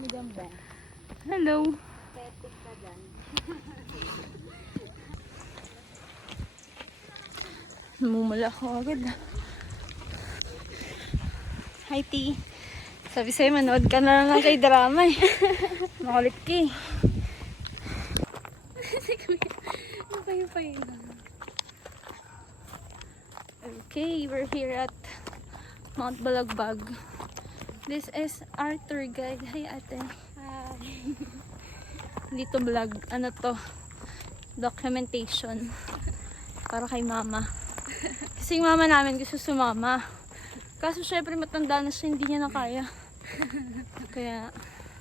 Maganda. Hello. Petik ka dyan. Namumula ako agad. Hi, T. Sabi sa'yo, manood ka na lang kay drama eh. Makulit ka eh. Okay, we're here at Mount Balagbag. This is our tour guide. Hi, ate. Hi. Dito vlog. Ano to? Documentation. Para kay mama. Kasi yung mama namin gusto sumama. Kaso syempre matanda na siya, hindi niya na kaya. Kaya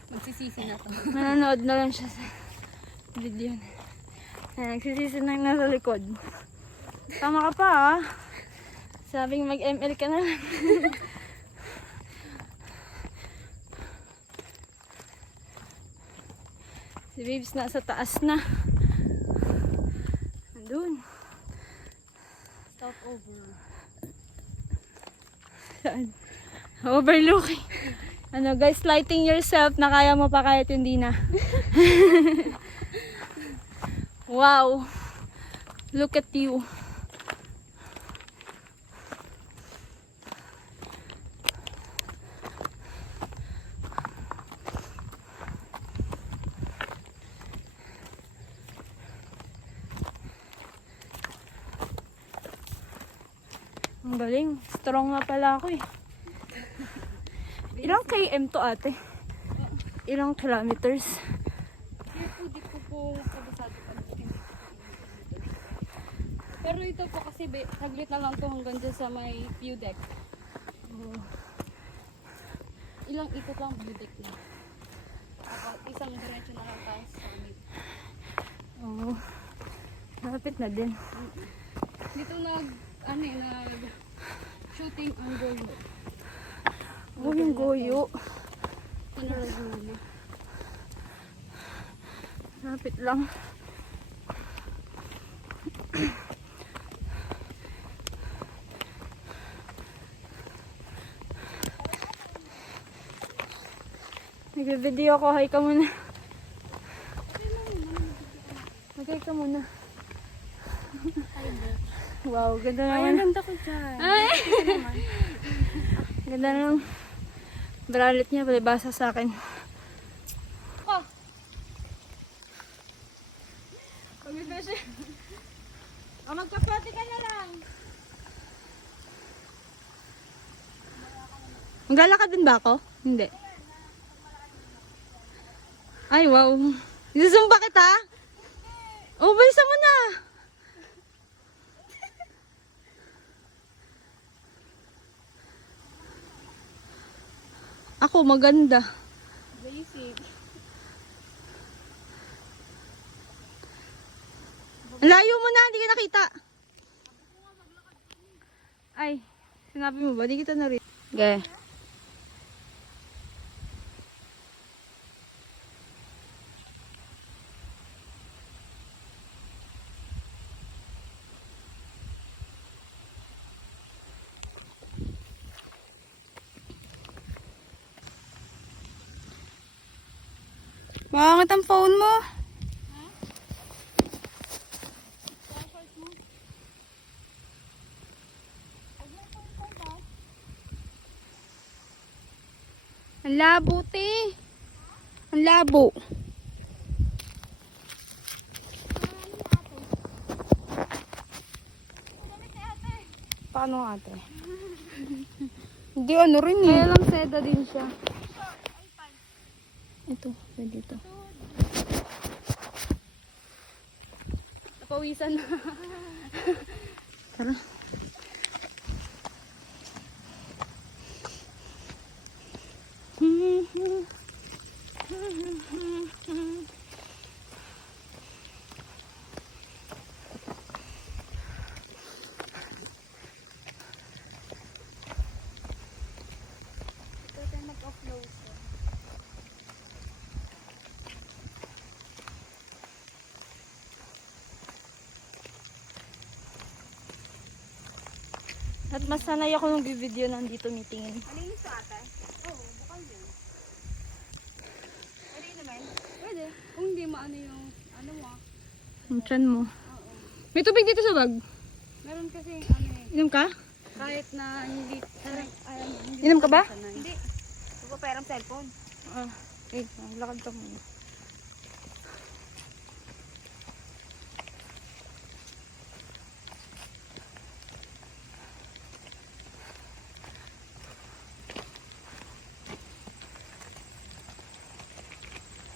Magsisisi na to. nanonood na lang siya sa video. Nagsisisi na yung nasa likod. Tama ka pa ah. Sabing mag-ML ka na lang. Si Babes nasa taas na. Andun. Stop over. Saan? Overlooking. Ano guys, lighting yourself na kaya mo pa kahit hindi na. Wow. Look at you. Ang galing. Strong nga pala ako eh. Ilang km to ate? Ilang kilometers? Di ko po kabisado pa. Pero ito po kasi saglit na lang to hanggang dyan sa may view deck. Ilang ikot lang view deck na. Isang diretso na lang tayo sa summit. Oo. Malapit na din. Dito nag shooting ang goyo. Oh, yung goyo. Pinarag muna. Malapit lang. Nag-video ako. Hi ka muna. Mag-hi ka muna. Wow, ganda Ay, naman. ang ganda ko dyan. Ay! Ganda ng bracelet niya. Palibasa sa akin. Oh! Pag-ibesi. O, magka-pati ka na lang. Maglalakad din ba ako? Hindi. Ay, wow. Isasumba kita? Oh, balisa mo na. Ako, maganda. Basic. Ang layo mo na, hindi ka nakita. Ay, sinabi mo ba? Di kita na rin. Okay. Bakit ang phone mo? Ang labo, te. Ang labo. Paano ate? Hindi ano rin eh. Kaya lang seda din siya. Ito, pwede ito. Napawisan na. Tara. Ito tayo mag-upload. At mas sanay ako nung video nandito meetingin. Malinis sa ate? Oo, bukal yun. maano yung, ano mo, Ang tiyan mo. oo. May tubig dito sa bag. Meron kasi, ano eh, Inom ka? kahit na hindi, hindi Inom ka ba? sanay. Hindi. Huwag ko perang cellphone. Ah, lakad ka muna.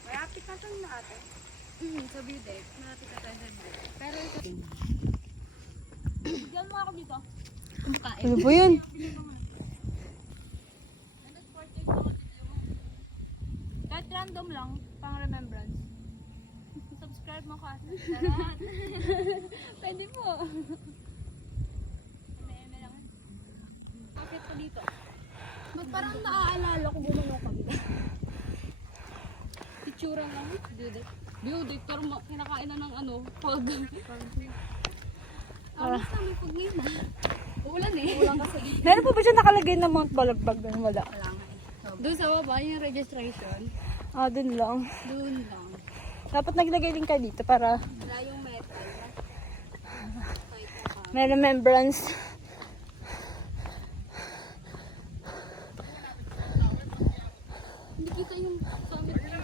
Malapit na tayo na ate. Sa view deck. Malapit na tayo sa view deck. Pero diyan mo ako dito. Kumakain. Ano po yun? Kahit random lang, pang remembrance. Subscribe mo ka. Sarap. Pwede po. Eme lang. Bakit pa dito? Ba't parang naaalala ko gumano kami? Itsura lang. Beauty. Pero kinakain na ng ano, pag. Alas na may pag ngayon na. Uulan eh. Uulan kasi dito. Meron po ba siya nakalagay na Mount Balagbag? Wala. Wala nga eh. Doon sa baba, yung registration. Ah, dun lang. Doon lang. Dapat naglagay din kayo dito para Wala yung metal. may remembrance. Hindi kita yung summit na yun.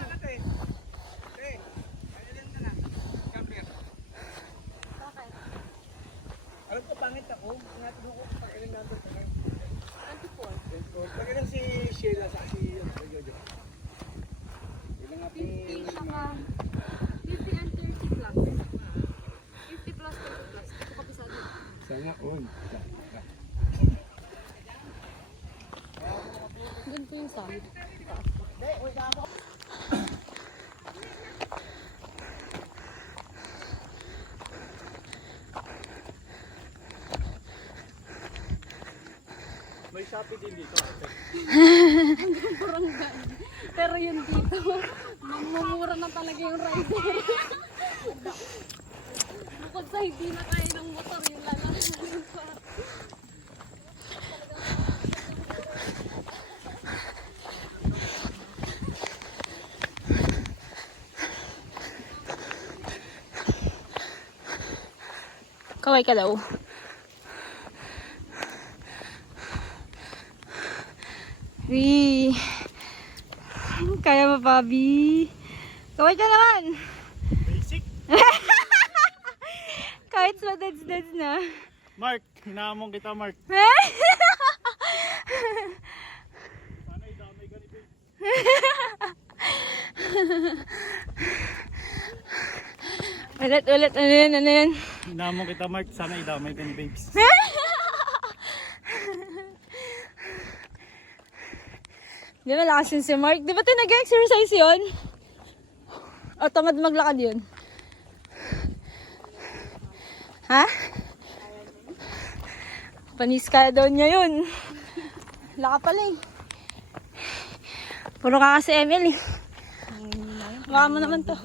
Bakit? Alam ko, pangit ako. Tinatanong ko, pakilang natin. 24. Pakilang si Sheila sa si Jojo. Ilang nga 50 saka 50 and 30 plus. 50 plus 30 plus. Ito kapisado. Sana on. Doon po yung summit. May Shopee din dito. Barangay. Pero yun dito, mamumura na talaga yung rider. Bukod sa hindi na kaya ng motor, yung lalaki pa. Kaway ka daw. Wee. Kaya mo, Bobby. Kaway ka naman. Basic. Kahit sa dads na. Mark, hinahamon kita, Mark. Sana idamay ka ni Babe. Ulit. Ano yun? Hinahamon kita, Mark. Sana idamay ka ni Babes. Di ba lakas yun si Mark? Di ba tayo nag-exercise yun? O tamad maglakad yun? Ha? Panis ka daw niya yun. Laka pala eh. Puro ka kasi Emily. Baka mo naman to.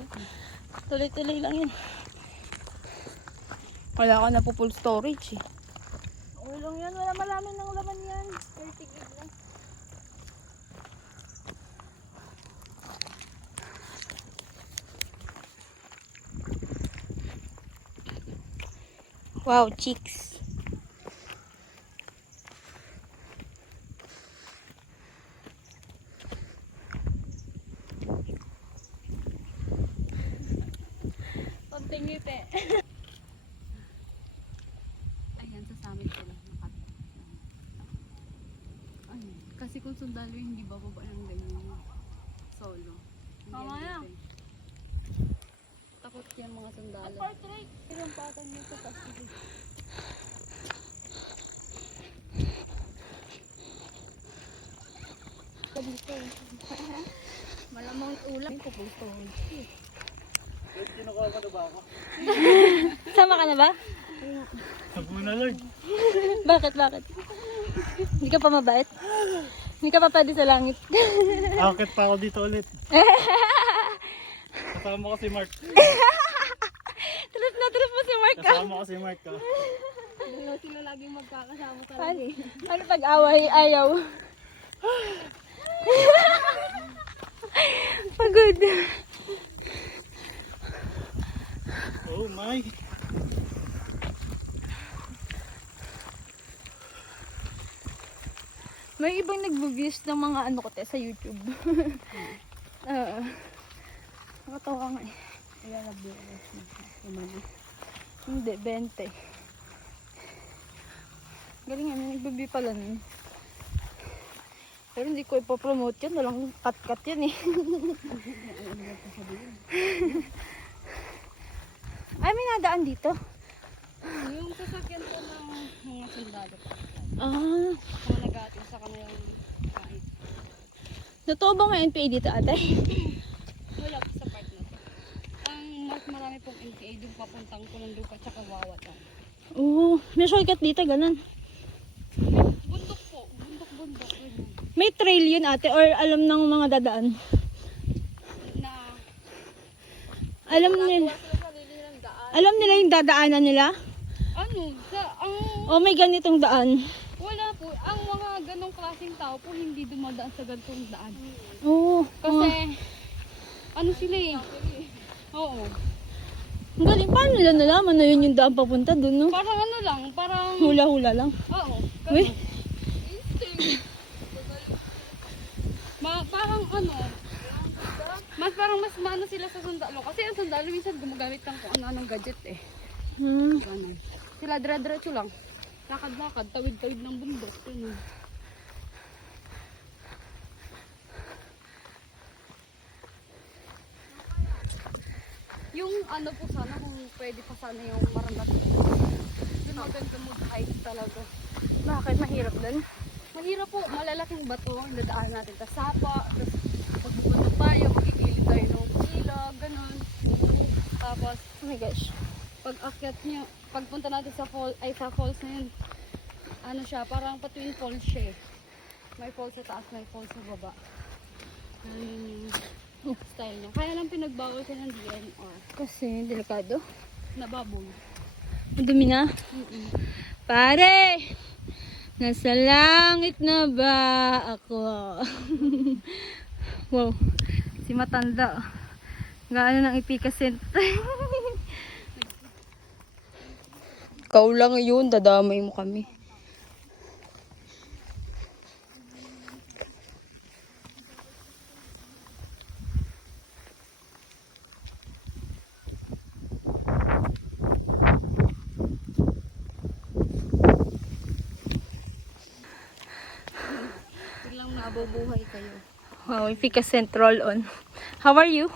Tuloy-tuloy lang yun. Wala ka na po full storage eh. Okay lang yan. Wala malaman ng laman yan. 30 gig lang. Wow, chicks. Konting ngiti. Ayan, sa summit ko lang. Ayun. Kasi kung sundalo hindi bababa ng ganyan. Solo. Tama Hindi yan. yan. Takot yan mga sundalo. Ilang patang nyo sa Pacific. Malamang ulam ko po ito. Lord, kinukuha mo na ba ako? Sama ka na ba? Sabi mo na, Lord. Bakit? Hindi ka pa mabait? Hindi ka pa pwede sa langit. Akit pa ako dito ulit. Kasama ko si Mark. Trip mo si Mark ka. Kasama ko si Mark. Oh. Sila laging magkakasama talaga eh. Ano pag-away? Ayaw. Pagod. Oh my. May ibang nagbo-views ng mga ano ko te sa YouTube. Oo. Nakatawa nga eh. Kaya nag-views naman. Hindi, 20. Galing nga, may nagbabi pala nun. Pero hindi ko ipopromote yun. Walang cut-cut yun eh. Ay, may nadaan dito. Yung sasakyan ko ng mga sundalo pa. Ah. Mga nag-aatin sa kanilang kahit. Totoo ba may NPA dito ate? Wala po sa part na to. Ang mas marami pong NPA doon papuntang Punanduka tsaka Wawa lang. Oo. May shortcut dito, ganun. Bundok po. Bundok-bundok. Ganun. May trail yun ate or alam ng mga dadaan? Na Alam nila. sila sarili ng daan. Alam nila yung dadaanan nila? Ano? O may ganitong daan? Wala po. Ang mga ganong klaseng tao po hindi dumadaan sa ganitong daan. Oo. Kasi, ano sila eh. Oo. Ang galing. Paano nila nalaman na yun yung daan papunta dun, no? Parang ano lang, parang, Hula-hula lang. oo. Uy. Parang ano, parang mas maano sila sa sundalo. Kasi ang sundalo minsan gumagamit ng kung ano-anong gadget eh. Ganun. Sila dire-diretso lang. Lakad-lakad, tawid-tawid ng bundok. Ganun. Yung ano po sana, kung pwede pa sana yung marangat ko. Doon maganda mo hike talaga. Bakit? Mahirap dun? Mahirap po, malalaking bato, nadaan natin sa sapa, tapos pagbubundok tayo, magigilid tayo ng ilog, ganun. Tapos, Oh my gosh. pag akyat niya, pagpunta natin sa sa falls na yun, ano siya, parang patwin falls siya eh. May falls sa taas, may falls sa baba. Yung style niya. Kaya lang pinagbawal siya ng DNR. Kasi delikado. Nababoy. Madumi na. Pare! Nasa langit na ba ako? Wow. Si matanda. Gaano ng ipikasent. Ikaw lang yun. Dadamay mo kami. Biglang nabubuhay kayo. Wow, ipikasent roll on. How are you?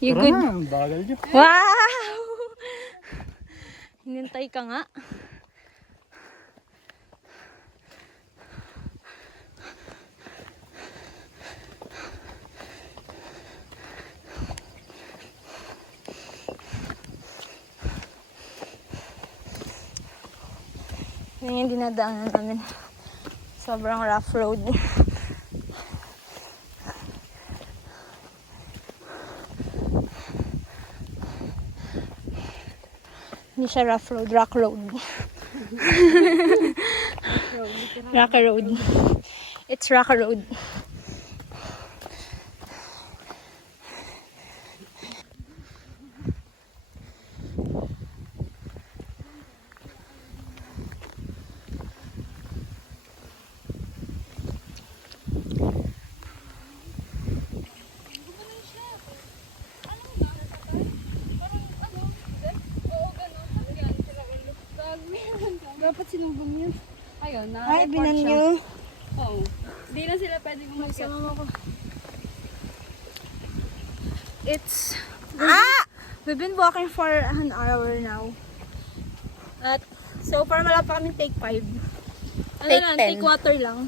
You Tara good? na, ang bagal niyo. Wow! Hinintay ka nga. Yan yung dinadaanan namin. Sobrang rough road. Hindi siya rough road, rock road. Rock road. It's rock road. Dapat sinumbong yun. Ayun, Ay, na-report binan siya. nyo. Oo. Hindi na sila pwedeng umakyat. It's we've been walking for an hour now. At so far wala pa kaming take 5. Ano Take lang, 10. take water lang.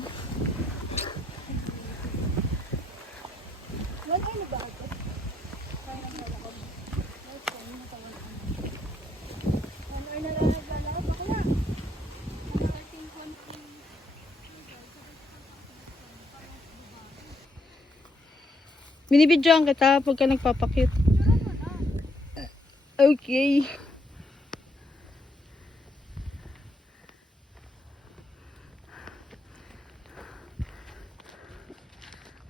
Binibidyoan kita pagka nagpapakit. Okay.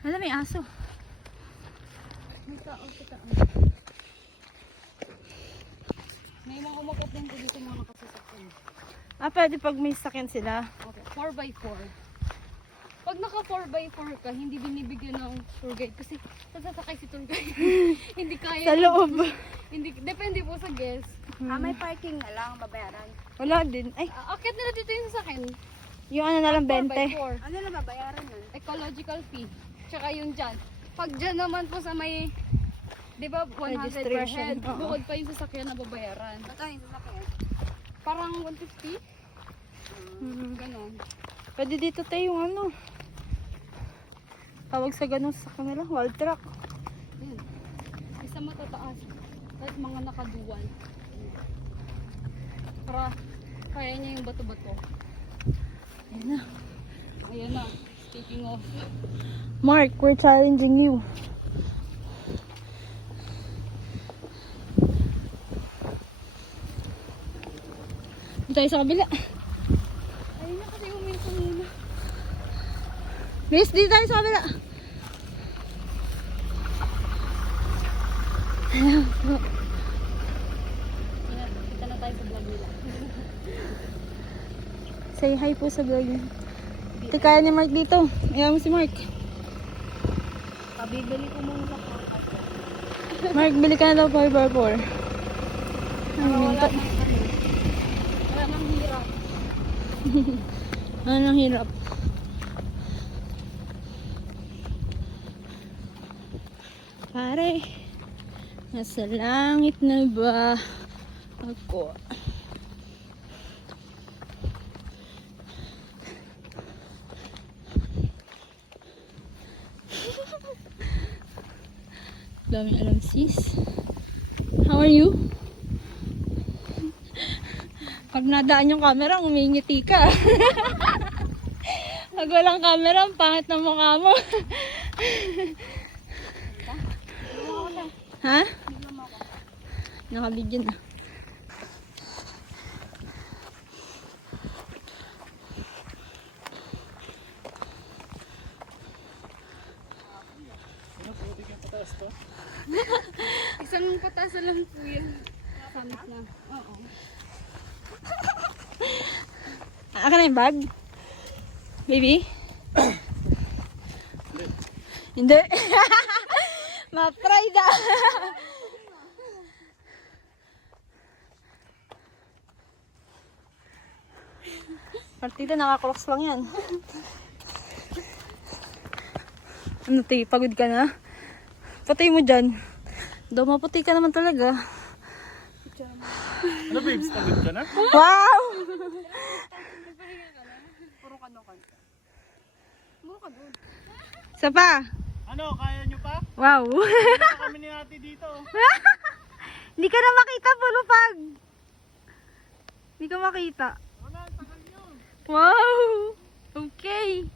Hala, may aso. May tao sa taas. din po dito mga nakasasakyan. Pwede pag may sakyan sila. Okay, 4x4. Pag naka 4x4 ka, hindi binibigyan ng tour guide kasi sasakay si tour guide. Hindi kaya. Sa loob. Hindi, depende po sa guest. May parking na lang, babayaran. Wala din. Ay, Akit nila dito yung sasakyan. yung ano na lang, 20. 4x4. Ano na babayaran nun? Ecological fee. Tsaka yung dyan. Pag dyan naman po sa may, di ba, 100 per Registration, head. oo. Bukod pa yung sasakyan na babayaran. Ito yung sasakyan. Parang 150? Ganon. Pwede dito tayo yung ano. Tawag sa ganun sa kanila, wall truck. Yan. Isa matataas. Tapos mga nakadual. Para kaya niya yung bato-bato. Ayan na. Ayan na. Speaking of. Mark, we're challenging you. Dito tayo sa kabila. Ayun na kasi uminto muna. Miss, dito tayo sa kabila. Kita na tayo sa vlog nila. Say hi po sa vlog niya. Ito kaya ni Mark dito. Ayaw mo si Mark. Pabibili ko muna sa pangkat. Mark, bili ka na daw 4x4. Ang minto. Wala nang hirap. Ano nang hirap? Pare, nasa langit na ba ako? Daming alam sis. How are you? Pag nadaan yung camera, umingiti ka. Pag walang camera, ang pangit ng mukha mo. Ha? Nakabidyo na. Isang patasan lang po yan. Summit na. Oo. Aka na yung bag? Baby? Hindi. Ma-try da. Partida, nakakroks lang yan. Ano tayo, pagod ka na? Patay mo dyan. Daw maputi ka naman talaga. Ano babes, pagod ka na? Wow! Puro kanokan. Puro ka doon. Isa pa. Ano, kaya nyo pa? Wow. Ano kami ni ate dito? Hindi ka na makita, puro pag. Hindi ka makita. Wala, tagal nyo. Wow! Okay.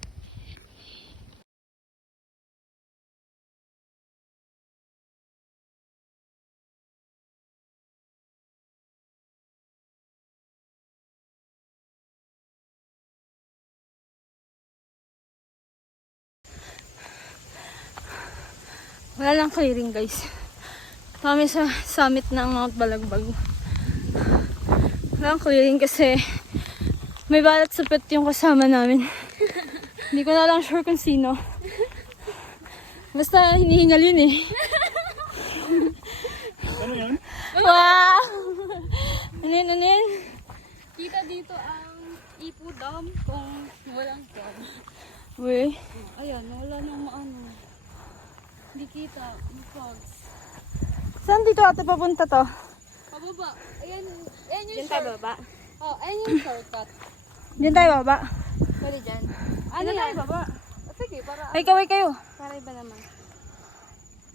Wala lang clearing guys. Kami sa summit ng Mount Balagbag. Wala lang clearing kasi may balat sa pet yung kasama namin. Hindi ko na lang sure kung sino. Basta hinihingal yun eh. Ano yun? Wow! Ano yun, ano yun? Kita dito ang Ipo Dam kung walang kwan. Uy. Ayan, wala nang maano. Hindi kita. Yung frogs. Saan dito ate papunta to? Pababa. Ayan, ayan yung Diyan tayo short. baba. Oh, ayan yung shortcut. Diyan tayo baba. Pwede dyan. Ano Diyan tayo yan? baba. Sige, para Ay, kaway kayo. Para iba naman.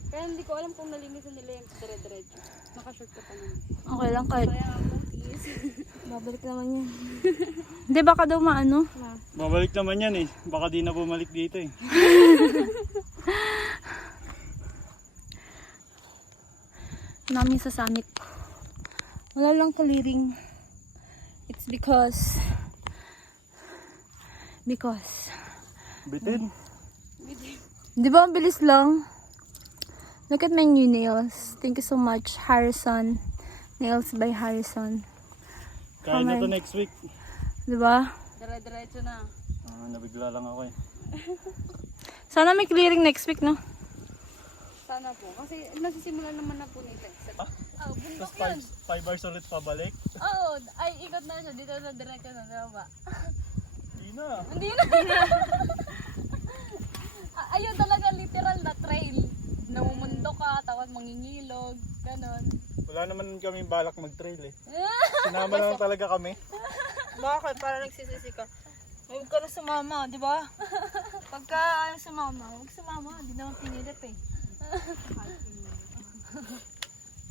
kaya hindi ko alam kung nalinisan nila yung dire-diretso. Naka-shortcut pa naman. Okay lang kahit. Kaya ako, please. Babalik naman yan. Hindi baka daw maano. Babalik naman yan eh. Baka di na bumalik dito eh. Namin sa summit. Wala lang clearing. It's because Bitin. di ba ang bilis lang? Look at my new nails. Thank you so much, Harrison. Nails by Harrison. Kain na to Comment. next week. Diba? Dire-diretso na. Nabigla lang ako eh. Sana may clearing next week, no? Sana po. Kasi nagsisimula naman na po nito. Oh, bundok Tapos yun. 5 hours ulit pabalik. Oo, ay ikot na siya. Dito na diretso na, diba? Hindi na. Hindi na. Ayun talaga literal na trail. Namumundo ka, tapos mangingilog, ganon. Wala naman kami balak mag-trail eh. Sinama lang talaga kami. Bakit? Para nagsisisi ka. Huwag ka na sumama, di ba? Pagka ayaw sumama, huwag sumama. Hindi naman pinilit eh.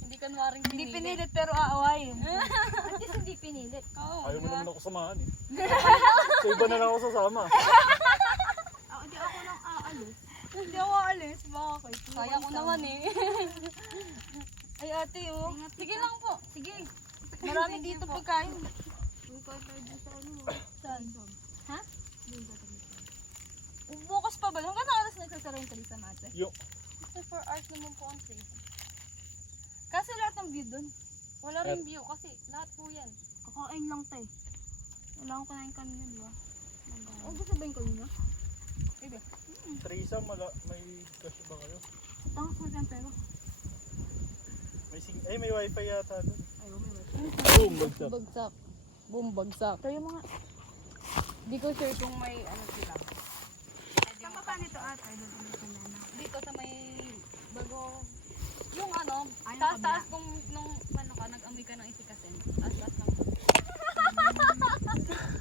Hindi ka nuwaring Hindi pinilit pero aawayin. At least hindi pinilit. Oo, Ayaw mo diba? naman ako samahan eh. So iba na lang ako sasama. Hindi ako lang aalis. Hindi ako aalis. Bakit? Kaya ko naman eh. Ay ate oh. Sige lang po. Sige. Marami dito pagkain. Yung kahit tayo dun sa ano. Saan? Ha? Bukas pa ba? Hanggang oras nagsasara yung talisa natin. Yung Kasi 4 hours naman po ang trip. Kasi lahat ng view dun. Wala rin view kasi lahat po yan. Kakain lang tayo. Wala akong kanain kanina, di ba? Huwag ko sabihin kanina. threesome, may cash ba kayo? Tangas mo dyan pero. May wifi yata doon. Ayaw may wifi. Boom, bagsak. Bagsak. Boom, bagsak. Tayo mga. Di ko sure kung may ano sila. Saan ka pa nito ate? Dito sa may bago. Yung ano, Ay, taas-taas kung nung ano ka, nag-amoy ka ng isikasin. Taas-taas lang.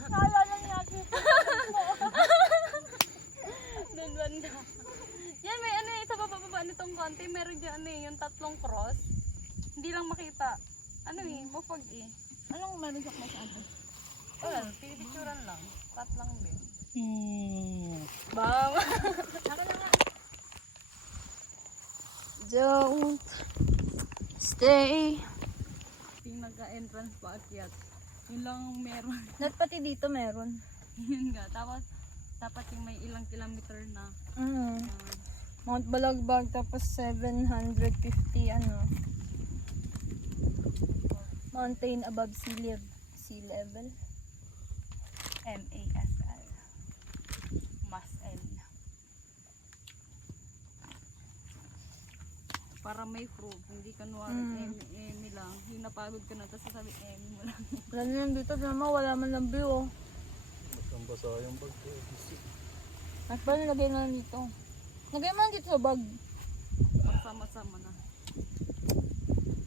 Naalala niya ate. Doon banda. Yan, may ano eh, sa baba nitong konti, meron dyan ano eh, yung tatlong cross. Hindi lang makita. Ano eh, mapag eh. Anong meron sa class ate? Wala, pinipicturan lang. Cut lang din. Bam! Don't stay. Yung nagka-entrance pa akyat. Yun lang ang meron. Not pati dito meron. Yun nga. Tapos, dapat yung may ilang kilometer na. Mount Balagbag tapos 750 ano. Mountain above sea level. MASL. MASL. Para may proof. Hindi ka nuwari Emi lang. Yung napagod ka na, tapos sasabi Emi mo lang. Wala naman dito naman, wala man lang view oh. Ba't ang basa yung bag ko? At ba nilagay na lang dito? Lagay mo lang dito sa bag. Sama-sama na.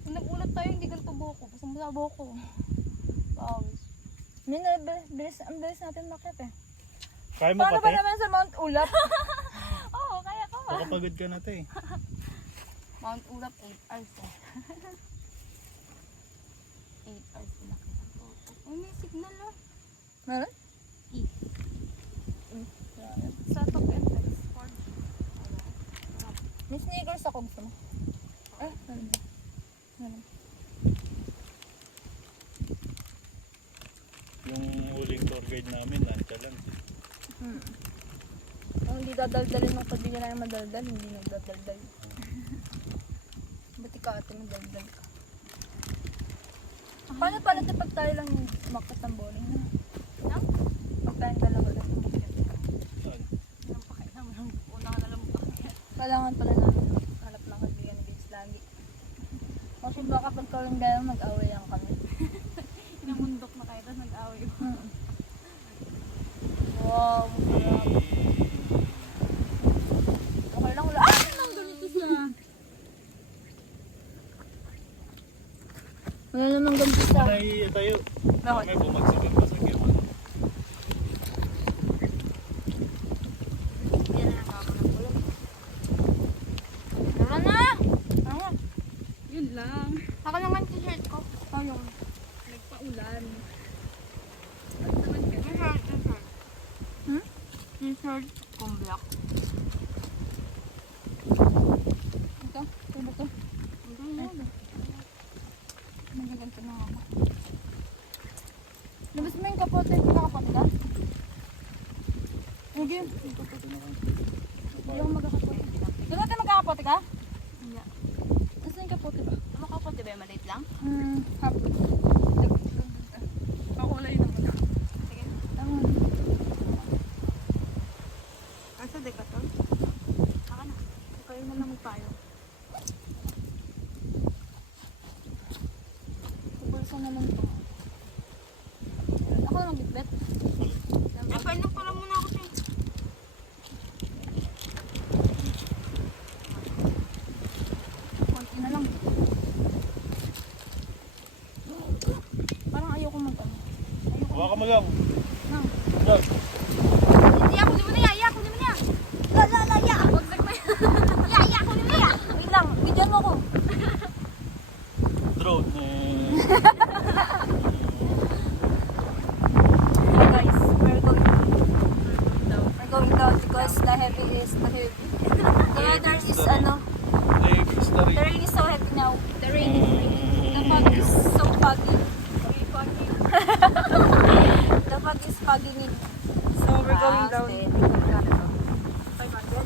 Kung nag-ulat tayo, hindi ganito buko. Basta mo sa buko. Pawis. Ang bilis natin makit eh. Kaya mo Paano ba pati? naman sa Mount Ulap? Oo, kaya ko. Nakapagod ka na to eh. Mount Ulap 8 hours eh. 8 hours na nakita ko. Ay, may signal oh. Meron? Sa top entrance. May sneakers ako gusto mo. Meron. Yung huling tour guide namin, lancha lang. Kung hindi dadaldalin ng pag na yung madaldal, hindi nagdadaldal. Ba't ikaw ate madaldal ka? Paano pala ito pag tayo lang umakit ng bowling na? Pag tayong dalawa lang umakit. Saan? Ang pakialam lang. Una ka na lang makakit. Kailangan pala namin hanap ng kaibigan ni Vince lagi. Kasi baka pag kawing gano'n mag-away lang kami. Inamundok na kayo, tapos nag-away mo. Wow, masarap. Okay lang wala. Ah! Nang ganito siya. Wala namang ganito siya. May tayo. Bakit? May bumagsak yung pasagyan mo. Tara na! Tara. Yun lang. Ako naman t-shirt ko. Ayun. Nagpaulan. T-shirt. T-shirt kong black. Ito? Ito ba ito? Magaganto na ako. Labas mo yung kapote. Hindi ka kapote ka? Hindi. Hindi ako magkakapote. Diba tayo magkakapote ka? Hindi. Nasaan yung kapote ba? Ano ka po, diba? Maliit lang? Hap. Gusto naman to. Ako lang bitbit. Napainom pala muna ako tayo. Konti na lang. Parang ayoko mag-ano. Hawakan mo lang. Nang. Yan. Iya, kunin mo na yan. Iya, kunin mo na yan. La, iya. Wagdag na yan. Iya, kunin mo na yan. Wait lang, bigyan mo ko. Drone. So guys, we're going down because the heavy is the heavy. The weather is ano, the rain is so heavy now. The rain is raining. The fog is so foggy. Very foggy. The fog is fogging. So we're going down. 500?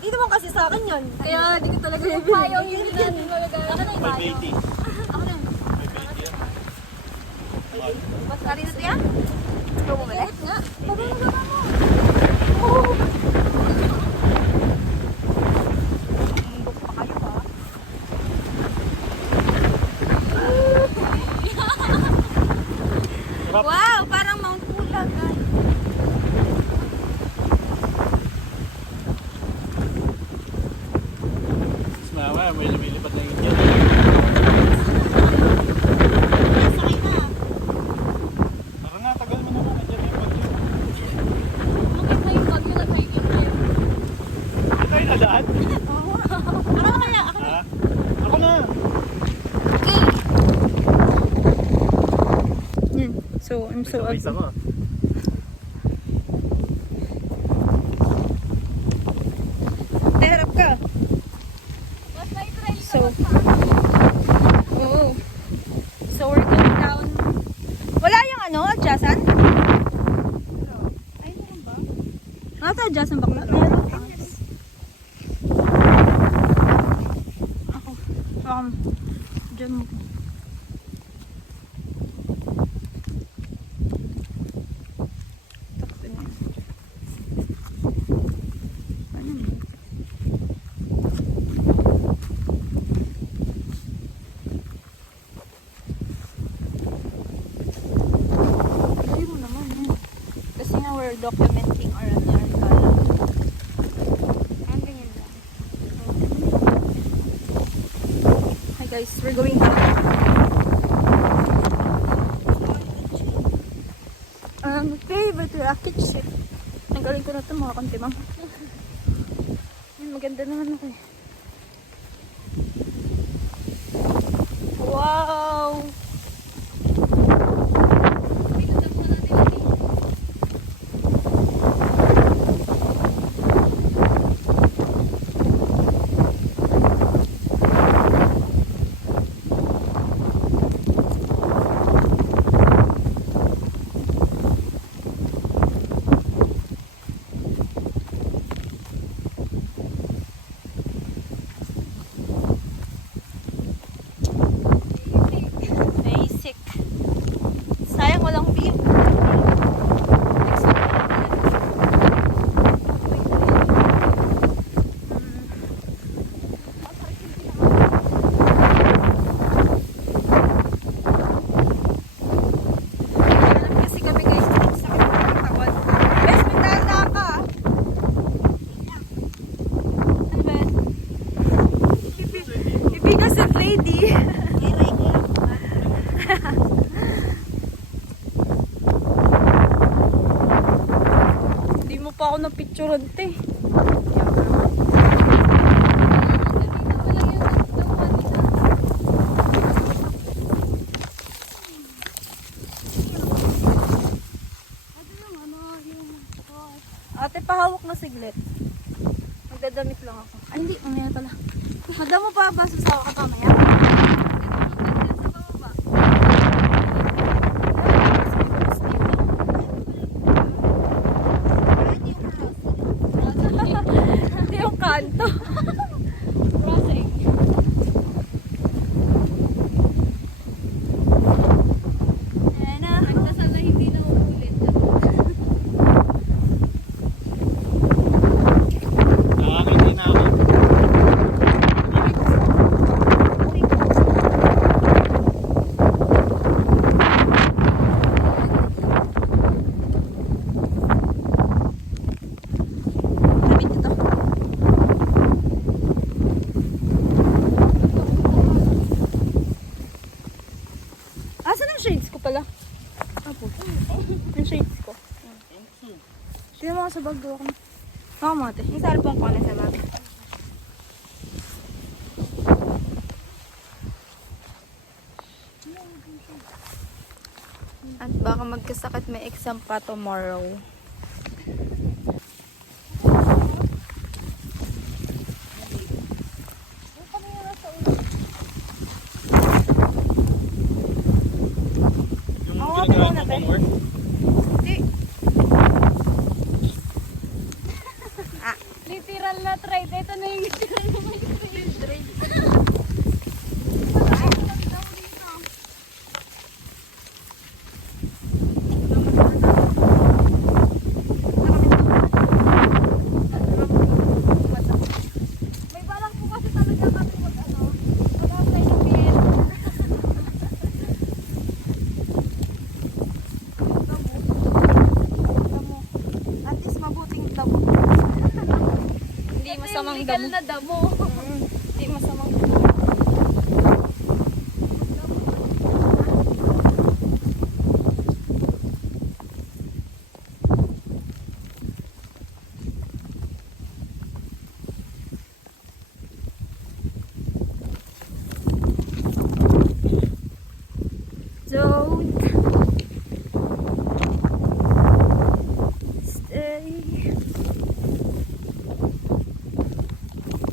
Di naman kasi sa akin yun. Kaya di ko talaga payo yung natin magagamit. Ako na yung payo. 580. Ako na yung 580 yan. Mahal. Mas nari na ito yan? Ikaw bumili? Nga. Baba mo, baba mo. Oh. Mundok pa kayo ba? Sarap. Wow, parang Mount Pulag. Tapos mamaya may lumilipad na yun yan. Sakay na. Tara nga, tagal mo naman. Nandiyan yung bagyo. Bakit na yung bagyo na kayo kayo? Hindi tayo nadaan. Ako na kaya, ako na. Ha? Ako na. Okay. So, I'm so Sabay ugly. ako. Harap ka. So, oo. So, we're going down. Wala yung ano, adjacent? Ay, meron ba? Nasa adjacent ba? Meron. Ako. Diyan mo. Takto niya. Ano ba? Dali mo naman eh. Kasi nga we're documenting our kaya. Ang ganyan lang. Hi guys, we're going down. Favorite rocket ship. Nagaling ko na ito mga kantimang. Yan, maganda naman ako eh. Wow! Basic. Sayang walang view. Kasi kami guys, sakit ng katawan. Best, magdaan ka. Ano ba? Ibigas at lady. Hindi mo pa ako napicturean, te. Ate, pahawak na siglit. Magdadamit lang ako. Ay, hindi. Mamaya pala. Madamo pa ba sa ka mamaya? Hindi yung kanto. Crossing. Ayan na. Nagdasal na hindi na uulit. Nakakiti na ako. sa bag ko. Oo, mate. Yung cellphone ko na sa bag. At baka magkasakit, may exam pa tomorrow. Yung Oo, ginagawa na, mo te. bang work? Hindi. Literal na trade. Ito na yung literal na may trade. May balak po kasi talaga kami mag-apply ng PL. At least mabuting damo. Hindi masamang Legal damo. na damo. Hindi masamang damo. Don't stay.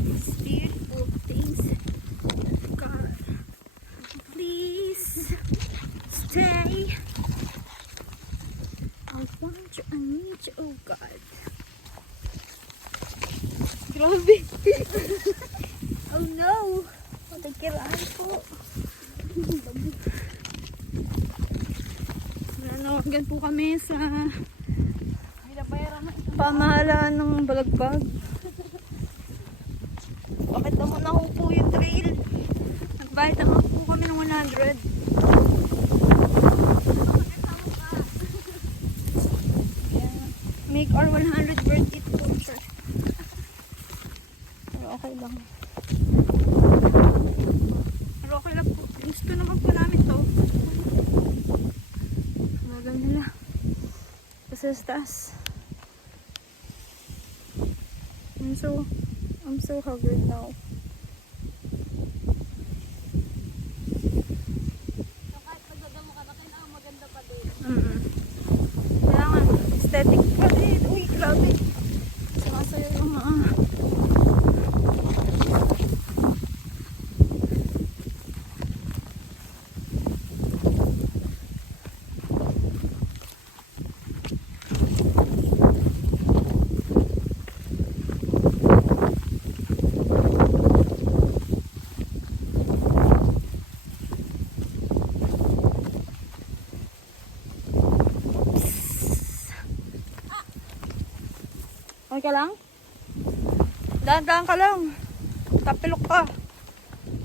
These beautiful things. God, please stay. I want you, I need you, oh God. Grabe. Oh no! Matikiraan po. Nanawagan po kami sa Binabayaran na ito. pamahalaan ng Balagbag. Bakit naman ako po yung trail? Nagbayad naman po kami ng 100. Make our 100 worth it po, sir. Pero okay lang. Pero okay lang po. Gusto naman po namin to. Magal nila. Kasi sa taas. I'm so haggard now. So kahit magdadamo ka na, kailangan maganda pa din. Kailangan aesthetic pa din. Uy, grabe. Sumasayo yung mga... Okay ka lang? Dahan-dahan ka lang. Tapilok ka.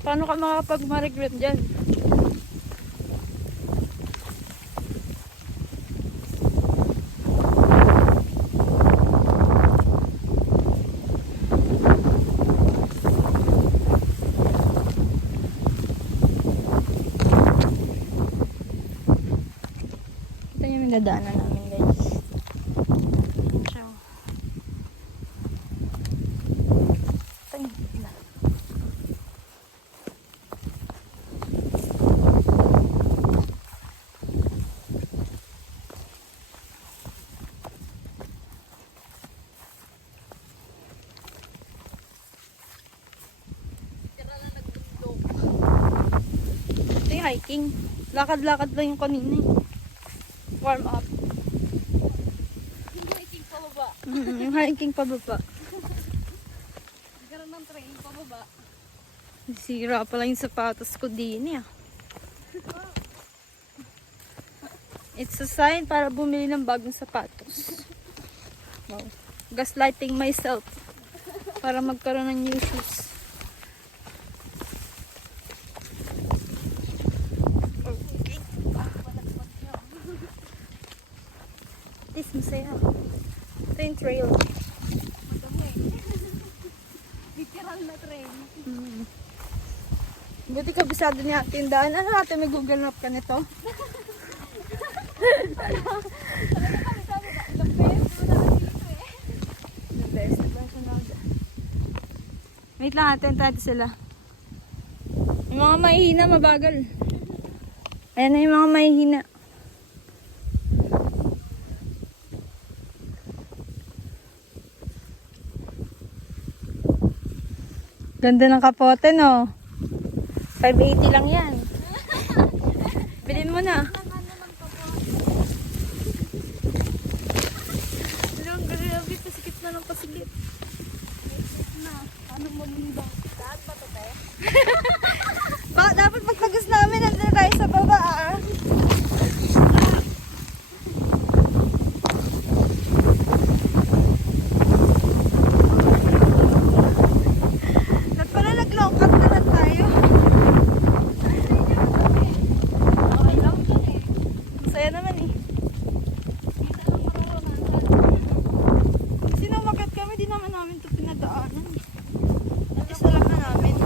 Paano ka makakapag-regret dyan? Ito yung dadaanan namin, guys. Ayan siya. Ito yung Tira na nagbundok. ito yung hiking. Lakad-lakad lang yung kanina eh. Warm up. Hindi hiking pababa. Yung hiking pababa. Nagkaroon ng train pababa. Sira pala yung sapatos ko din eh. It's a sign para bumili ng bagong sapatos. Wow. Gaslighting myself para magkaroon ng new shoes. Okay. This masaya. Ito yung trail. Madami. Literal na train. Buti kabisado niya tindahan. Ano natin, may Google Map ka nito? Sabi ba, ilang beses mo na dito eh. Wait lang, atento sila. Yung mga mahihina, mabagal. Ayan na yung mga mahihina. Ganda ng kapote, no? 580 lang yan. Bilhin mo na. Alam, grabe. Pasikip na lang, pasikip. Ano mamunda? Saan ba ito, te? Dapat pagpagas namin, nandun tayo sa baba, ah. Dapat pala nag-long cut na lang tayo. Okay lang yan eh. Masaya naman eh. Kita lang marunong. Kasi namakat kami, di naman namin ito pinadaanan. At isa lang na namin.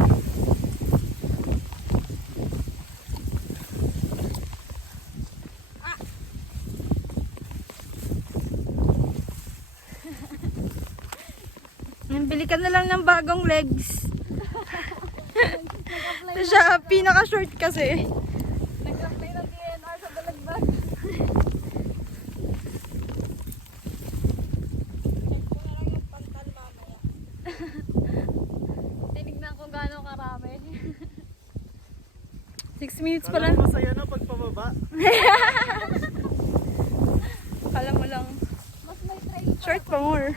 Bili ka na lang ng bagong legs. Siya, pinaka-short kasi. Nag-apply ng DNR sa balagbag. Tinignan ko gaano karami. 6 minutes pa lang. Masaya na pag pababa. Kala mo lang. Mas may try. Short pa more.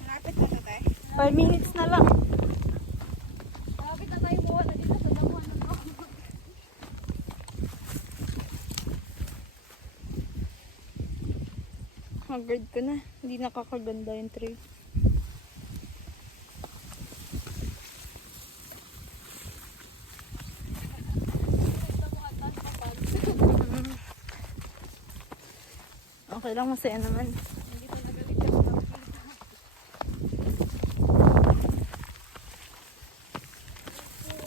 Malapit na to tayo. 5 minutes na lang. Malapit na tayo buwan na dito sa damuhan ng ako. Haggard ko na. Hindi nakakaganda yung tree. Okay lang, masaya naman. Hindi ko nagalit yung nakikita.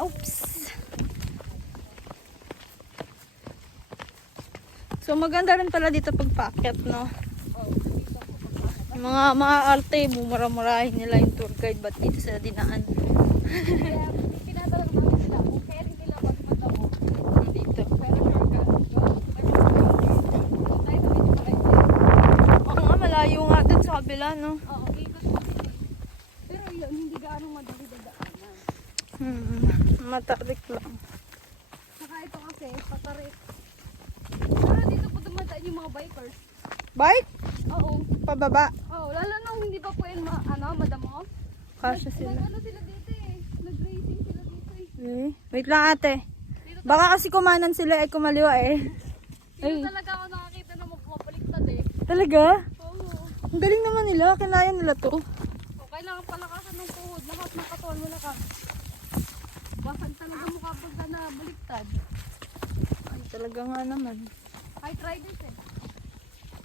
Oops! So maganda rin pala dito pagpaakyat, no? Yung mga arte, mumura-murahin nila yung tour guide, ba't dito sila dinaan? Kaya pinadala namin sila kung kaya rin nila magmadamo. Dito. Pero sure ka. Doon tayo sa medyo malayo. Oo nga, malayo nga dun sa kabila, no? Oo, ikot mo din eh. Pero yun, hindi gaano madali dadaanan. Matarik lang. Saka ito kasi, patarik. Pero dito po dumadaan yung mga bikers. Bike? Oo. Pababa. Oo, lalo nung hindi pa po yun madamo. Kasya sila. Nag-ano sila dito eh. Nag-racing sila dito eh. Wait lang, ate. Dito, Baka kasi kumanan sila ay kumaliwa eh. dito talaga ako nakakita na magpapaliktad eh. Talaga? Oo. Ang galing naman nila. Kinaya nila to. O, kailangan palakasan ng tuhod. Lahat ng katawan mo lakas. Basag talaga mukha pagka na baliktad. Ay, talaga nga naman. Kahit riders eh.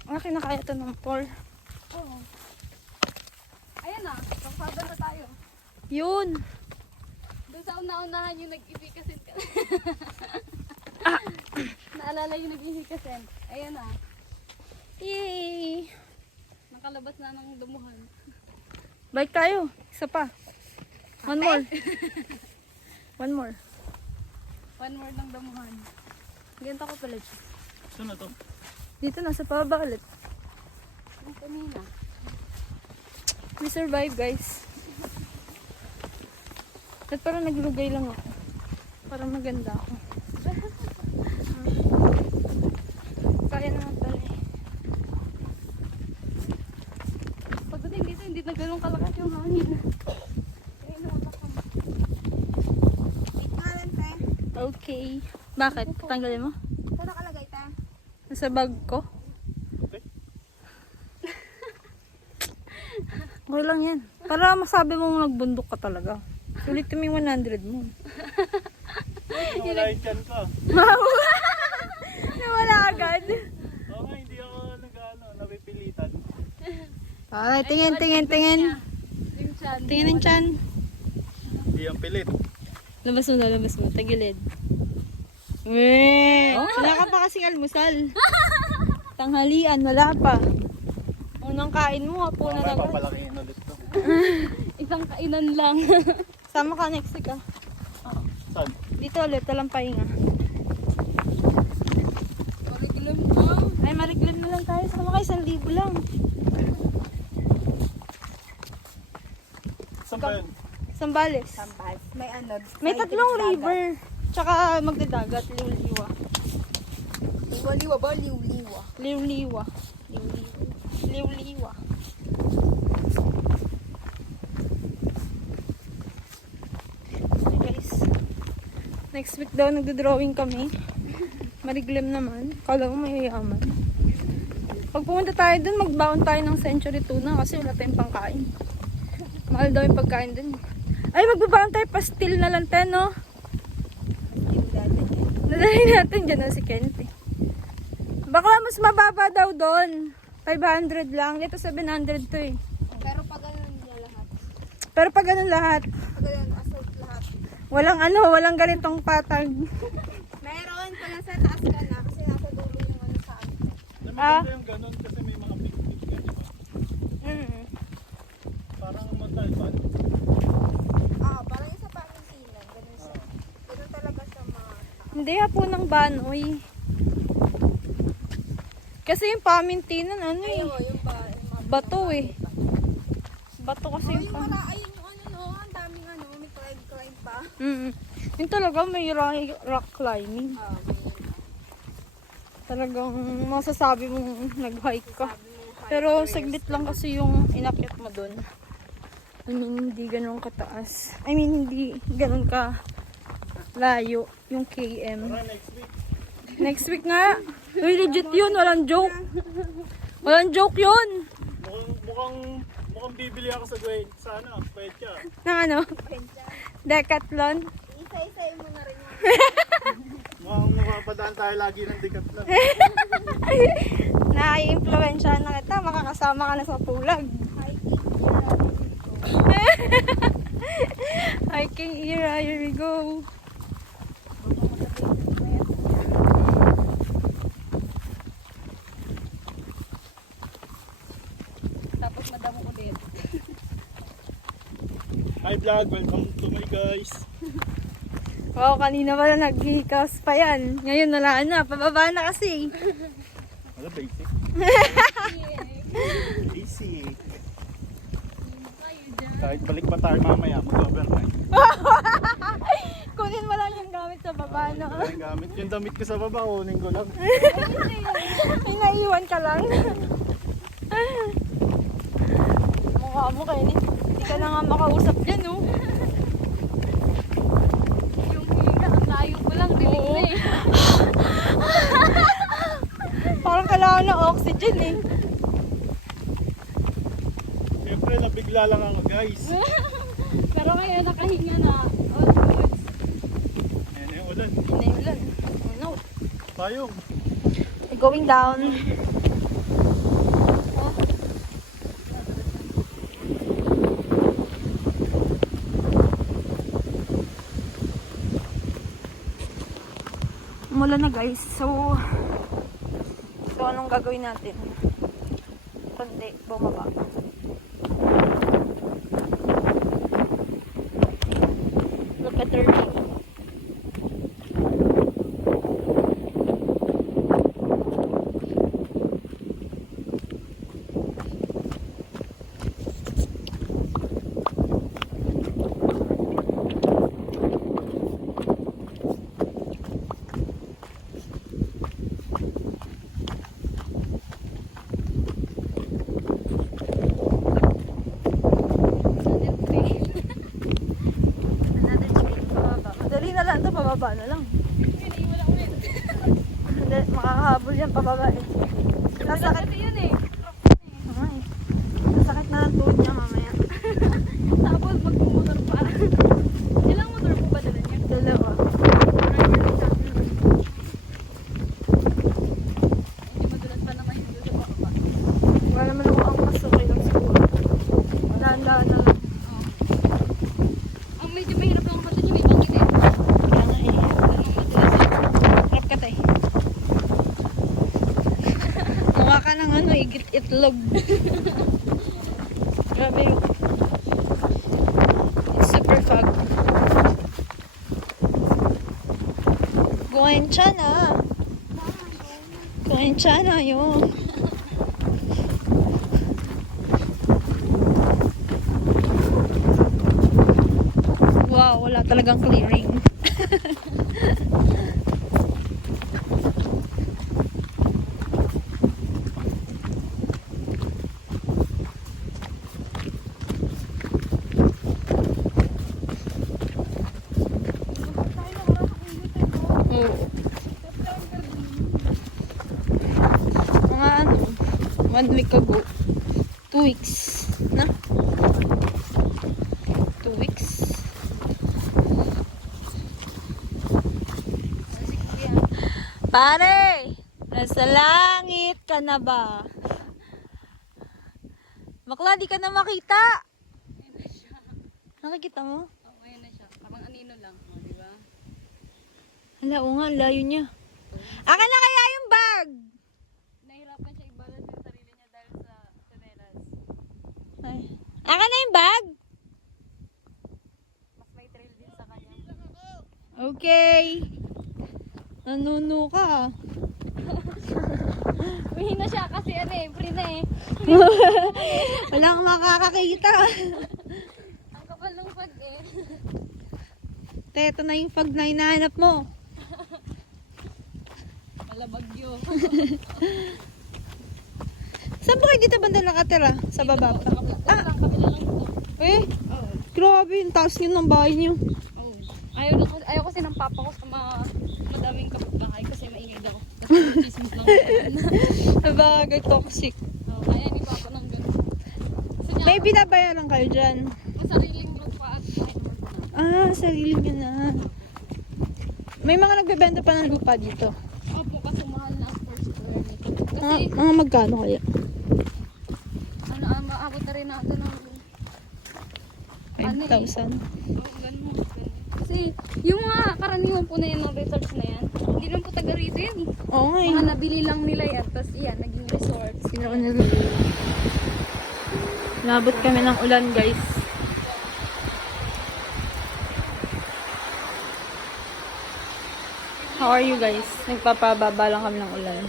Ang kinakaya to ng 4. Oo. Ayan na, pagsada na tayo. Yun. Doon sa una-unahan yung nag-ibikasin ka. Naalala yung nag-ibikasin. Ayan na, Yay! nakalabas na ng dumuhan. Bike tayo. Isa pa. One more. One more. One more ng damuhan. Ganito ko pala. Ito na to. Dito na sa pababa ulit. Yung kanina. We survive, guys. At parang naglugay lang ako. Parang maganda ako. Kaya naman pala eh. Pagdating dito, hindi na ganun kalakas yung hangin. Ayun naman baka. Okay. Bakit? Tanggalin mo? Saan nakalagay, te? Nasa bag ko? Okay lang yan. Para masabi mong nagbundok ka talaga. Sulit kami 100 mo. Wala yung chan ko. Nawala agad. Oo nga, hindi ako napipilitan. Ay, tingin. Yung chan. Tingin ng chan. Hindi ang pilit. Labas mo. Tagilid. Weh! Wala ka pa kasing almusal. Tanghalian, wala pa. Unang kain mo, hapo na Mamaya agad. papalakihin ulit to. Isang kainan lang. Sama ka next week ah. Saan? Dito ulit, walang pahinga. Mariglam lang. Ay, mariglan na lang tayo. Sama kayo, 1,000 lang. Saan ba yun? Sambales. May ano. May tatlong river. Tsaka magdadagat, liw-liwa. Liwa ba? Liwa. Liw-liwa. Liw-liwa. Okay guys. Next week daw nagdo-drawing kami. Mariglim naman. Kala mo mayayaman. Pag pumunta tayo dun, magbaon tayo ng century tuna kasi wala tayong pangkain. Mahal daw yung pagkain dun. Ay, magbabaon tayo pastil na lang tayo, no? Nadali natin dyan na si Kente. Bakla mas mababa daw doon. 500 lang. Dito 700 to eh. Pero pag ganun nila lahat. Pero pag ganun lahat, Pag ganun, assault lahat. walang ganitong patag. Meron pag nasa taas ka na kasi nasa dulo yung ano sa amin. Maganda yung ganun kasi may mga picnic ka, di ba? Mm. Parang Montalban. Parang yung sa Pangasinan. Ganun siya. Ganun talaga sa mga Hindi po ng banoy. Kasi yung pamintinan, ano eh. yung Bato eh. Bato kasi yung pam... ayun yung ano no, ang daming ano, may climb pa. Yung talaga may rock climbing. Talagang masasabi mong nag-hike ka. Pero saglit lang kasi yung inakyat mo dun. Hindi ganun kataas. I mean, hindi ganun ka layo yung KM. Tara, next week. Next week nga. Uy, legit yun. Walang joke. Walang joke yun. Mukhang bibili ako sa ano, Petya. Nang ano? Decathlon. Isa-isay mo na rin yung Mukhang mapapadaan tayo lagi ng Decathlon. Nai-influensya na kita. Makakasama ka na sa pulag. Hiking era. Here we go. Tapos madamo ko din. Hi vlog, welcome to my guys. Wow, kanina pala nag-hiccups pa yan. Ngayon wala na. Pababa na kasi. Ano, basic? Basic. Kahit balik pa tayo mamaya, mag-overnight. Kunin mo lang yung gamit sa baba, no? Wala yung gamit. Yung damit ko sa baba, kunin ko lang. May naiiwan ka lang. Mukha mo kayo ni. Hindi ka na nga makausap dyan, no? Yung higa, ang layo ko lang, dilig na eh. Parang kailangan ng oxygen, eh. Siyempre, nabigla lang ako guys. Pero ngayon nakahinga na. All goods. Ayan yung ulan. Inailan. No. Payong. Going down. Umulan na guys. So anong gagawin natin? Kundi bumaba. Look at her view. Another train pababa. Madali na lang ito, pababa na lang. Hindi, makakahabol yan pababa eh. Sasakit Yun eh. Ay, sasakit na ng tuhod niya mamaya. Tapos magpumotor pa. Ilang motor po ba dala niya? Dalawa. Hindi madulas pa naman yung sa baba. Wala naman ako ang mas okay lang siguro. Dahan-dahan na lang. Ang medyo mahirap lang kasi siya may bangkit eh. Kaya nga eh. Anong madulas eh. Harap ka tayo. ka ng ano, itlog. Grabe yun. It's super fog. Guanchana. Guanchana yun. Wow, wala talagang clearing. Oo. Mga ano, 1 week ago. 2 weeks. Na? 2 weeks. Pare! Nasa langit ka na ba? Bakla, di ka na makita. Nakikita mo? Oo, ayan na siya. Parang anino lang, di ba? Hala, oo nga, ang layo niya. Akin na kaya yung bag! Nahirapan siya i-balance yung sarili niya dahil sa senelas. Ay. Akin na yung bag! Mas may trail din sa kanya. Okay. Nanuno ka. Uwi na siya kasi ano eh, free na eh. Walang makakakita. Ang kapal ng pag eh. Teto na yung fog na hinahanap mo. Wala bagyo. Saan ba kayo dito banda nakatira? Sa baba pa? Ah! Kabila lang ito. Eh, Oo. grabe yung taas nyo ng bahay nyo. Oo. Ayaw kasi ng papa ko sa madaming kapitbahay kasi maingay daw. Kasi chismis lang. Sabagay, toxic. Oo, kaya ni papa ng ganun. Kasi niya, May binabayaran kayo dyan. masariling lupa at kahit na. Ah, sarili nyo na. May mga nagbebenta pa ng lupa dito. Opo, kasi mahal na per square meter. Kasi, Mga magkano kaya? ano, maabot na rin natin ng 5,000. Oo, ganun. Kasi, yung mga karaniwan po na yan ng resorts na yan, hindi lang po taga rito yan. Oo nga eh. Mga nabili lang nila yan, tapos yan, naging resort. Sino nila? Nabot kami ng ulan, guys. How are you guys? Nagpapababa lang kami ng ulan.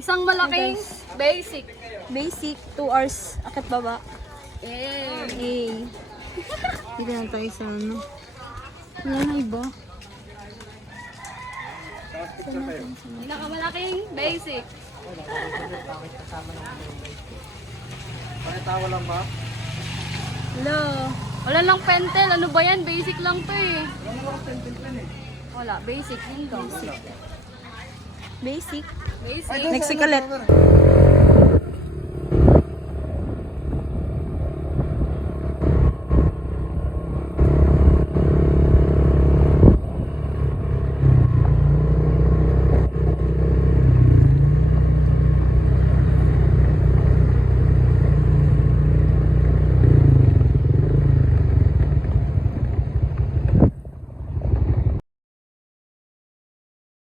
Isang malaking basic. Basic, 2 hours. Akit baba. Eh. Hey. Dito na tayo sa ano. Wala na iba. Pinakamalaking basic. Pakitawa lang ba? Hello. Wala lang pentel. Ano ba yan? Basic lang to eh. Wala mo lang pentel eh. Wala. Basic. Yun to. Basic. Basic. Ay, doon sa Next ano, ulit. cover.